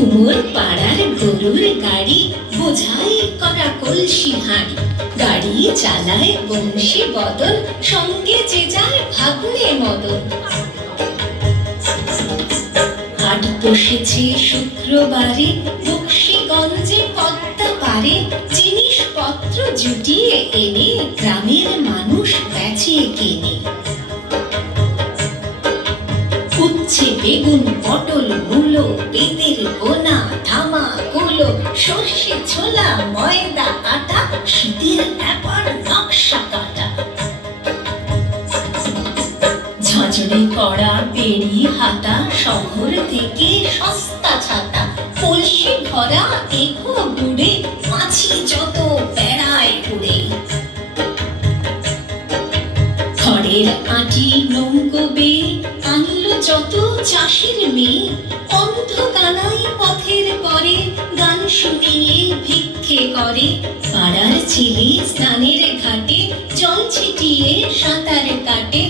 কুমোর পাড়ার গরুর গাড়ি বোঝাই করা কলসি হাঁড়ি, গাড়ি চালায় বংশী বদন, সঙ্গে যে যায় ভাগ্নে মদন। হাট বসেছে শুক্রবারে, বক্সিগঞ্জে পদ্মা পারে, জিনিসপত্র জুটিয়ে এনে গ্রামের মানুষ বেচে কেনে। উচ্ছে বেগুন পটল মূলো, বেতের গোনা ধামা কুলো, সর্ষে ছোলা ময়দা আটা, শীতের ব্যাপার নকশা কাটা। ঝাঁঝরি করা বেড়ি হাতা, শহর থেকে সস্তা ছাতা, কলসি ভরা এখো গুড়ে, মাছি যত বেড়ায় উড়ে। খড়ের আঁটি নৌকো বেয়ে আনলো যত চাষির মেয়ে, অন্ধ কানাই পথের পরে গান শুনিয়ে ভিক্ষে করে। পাড়ার ছেলে স্নানের ঘাটে জল ছিটিয়ে সাঁতার কাটে,